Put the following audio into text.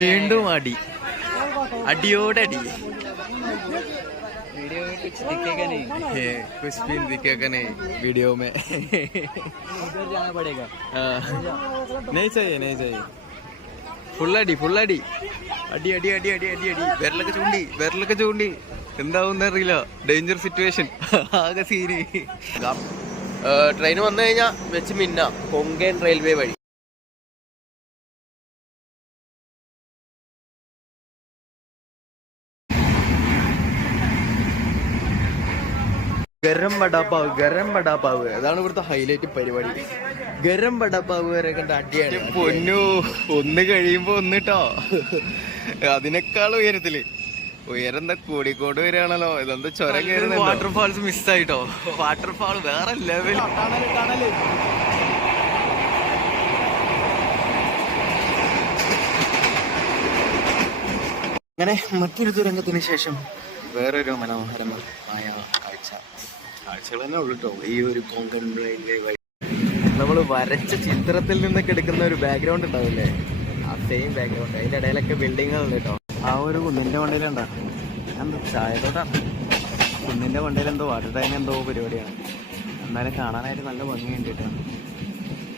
വീണ്ടും അടി, അടിയോടടി. कुछ भी दिखेगा नहीं वीडियो में. जाना पड़ेगा. नहीं चाहिए, नहीं चाहिए. ഫുൾ അടി, അടി അടി അടി അടി അടി അടി. വിരലൊക്കെ ചൂണ്ടി എന്താവുന്ന അറിയില്ല. Danger situation. ആകെ സീന്. ട്രെയിൻ വന്നു കഴിഞ്ഞാ വെച്ച് മിന്ന കൊങ്കൺ റെയിൽവേ വഴി. ഗരം വടാപ്പാവ് അതാണ് ഇവിടുത്തെ ഹൈലൈറ്റ് പരിപാടി. ഗരം വടാപ്പാവ് വരെ കണ്ട അടിയാണ്. പൊന്നു, ഒന്ന് കഴിയുമ്പോ ഒന്നിട്ടോ. അതിനേക്കാൾ ഉയരം കൂടിക്കോട് വരികയാണല്ലോ. ഇതെന്താ ചുരം കയറുന്ന വാട്ടർഫാൾസ് മിസ്സായിട്ടോ. വാട്ടർഫാൾ വേറെ ലെവൽ. അങ്ങനെ മറ്റൊരു തുരങ്കത്തിന് ശേഷം വേറൊരു മനോഹരമായ കാഴ്ചകൾ തന്നെ ഉള്ളു കേട്ടോ ഈ ഒരു കൊങ്കൺ റെയിൽവേ വഴി. നമ്മൾ വരച്ച ചിത്രത്തിൽ നിന്നൊക്കെ എടുക്കുന്ന ഒരു ബാക്ക്ഗ്രൗണ്ട് ഉണ്ടാവില്ലേ, ആ സെയിം ബാക്ക്ഗ്രൗണ്ട്. അതിൻ്റെ ഇടയിലൊക്കെ ബിൽഡിങ്ങുകളുണ്ട് കേട്ടോ. ആ ഒരു കുന്നിൻ്റെ വണ്ടിയിലുണ്ടോ എന്തോ ചായത്തോട്ടാണ്. കുന്നിൻ്റെ വണ്ടിയിൽ എന്തോ വാട്ടർ ടാങ്ക് എന്തോ പരിപാടിയാണ്. എന്നാലും കാണാനായിട്ട് നല്ല ഭംഗിയുണ്ട് കേട്ടോ.